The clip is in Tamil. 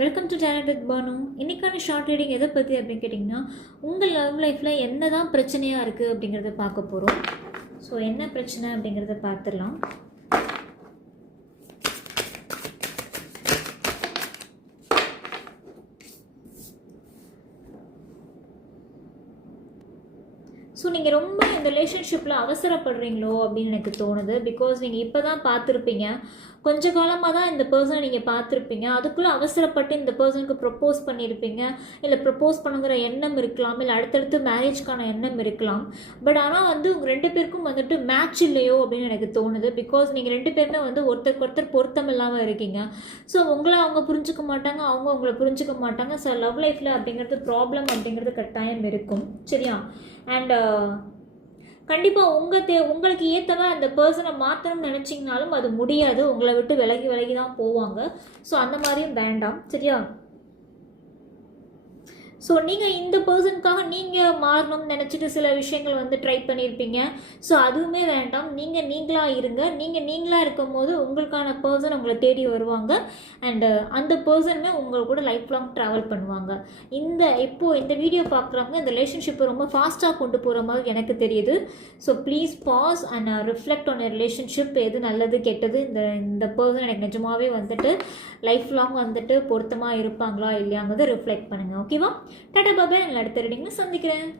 Welcome to talent with Bhanu. இன்றைக்கான ஷார்ட் ரீடிங் எதை பற்றி அப்படின்னு கேட்டிங்கன்னா, உங்கள் லவ் லைஃப்பில் என்ன தான் பிரச்சனையாக இருக்குது அப்படிங்கிறத பார்க்க போகிறோம். ஸோ என்ன பிரச்சனை அப்படிங்கிறத பார்த்துடலாம். ஸோ நீங்கள் ரொம்ப இந்த ரிலேஷன்ஷிப்பில் அவசரப்படுறீங்களோ அப்படின்னு எனக்கு தோணுது. பிகாஸ் நீங்கள் இப்போ தான் பார்த்துருப்பீங்க, கொஞ்ச காலமாக தான் இந்த பர்சனை நீங்கள் பார்த்துருப்பீங்க. அதுக்குள்ளே அவசரப்பட்டு இந்த பர்சனுக்கு ப்ரப்போஸ் பண்ணியிருப்பீங்க, இல்லை ப்ரப்போஸ் பண்ணுங்கிற எண்ணம் இருக்கலாம், இல்லை அடுத்தடுத்து மேரேஜ்க்கான எண்ணம் இருக்கலாம். பட் ஆனால் உங்கள் ரெண்டு பேருக்கும் மேட்ச் இல்லையோ அப்படின்னு எனக்கு தோணுது. பிகாஸ் நீங்கள் ரெண்டு பேருமே ஒருத்தருக்கு ஒருத்தர் பொருத்தம் இல்லாமல் இருக்கீங்க. ஸோ உங்களை அவங்க புரிஞ்சுக்க மாட்டாங்க, அவங்க உங்களை புரிஞ்சுக்க மாட்டாங்க. ஸோ லவ் லைஃப்பில் அப்படிங்கிறது ப்ராப்ளம் அப்படிங்கிறது கட்டாயம் இருக்கும், சரியா? அண்ட் கண்டிப்பாக உங்களுக்கு ஏற்றவா அந்த பர்சனை மாற்றணும்னு நினச்சிங்கனாலும் அது முடியாது. உங்களை விட்டு விலகி விலகி தான் போவாங்க. ஸோ அந்த மாதிரியும் வேண்டாம், சரியா? ஸோ நீங்கள் இந்த பர்சனுக்காக நீங்கள் மாறணும்னு நினச்சிட்டு சில விஷயங்கள் ட்ரை பண்ணியிருப்பீங்க. ஸோ அதுவுமே வேண்டாம். நீங்களாக இருங்க. நீங்களாக இருக்கும் போது உங்களுக்கான பர்சன் உங்களை தேடி வருவாங்க. அண்டு அந்த பர்சனுமே உங்களை கூட லைஃப் லாங் ட்ராவல் பண்ணுவாங்க. இந்த வீடியோ பார்க்குறவங்க இந்த ரிலேஷன்ஷிப்பை ரொம்ப ஃபாஸ்ட்டாக கொண்டு போகிற மாதிரி எனக்கு தெரியுது. So please pause and reflect on relationship. எது நல்லது கெட்டது, இந்த பர்சன் எனக்கு நிஜமாகவே லைஃப் லாங் பொருத்தமாக இருப்பாங்களா இல்லையாங்கிறத ரிஃப்ளெக்ட் பண்ணுங்கள். ஓகேவா? டாடா பாபா. நான் அடுத்த ரீடிங்கில் சந்திக்கிறேன்.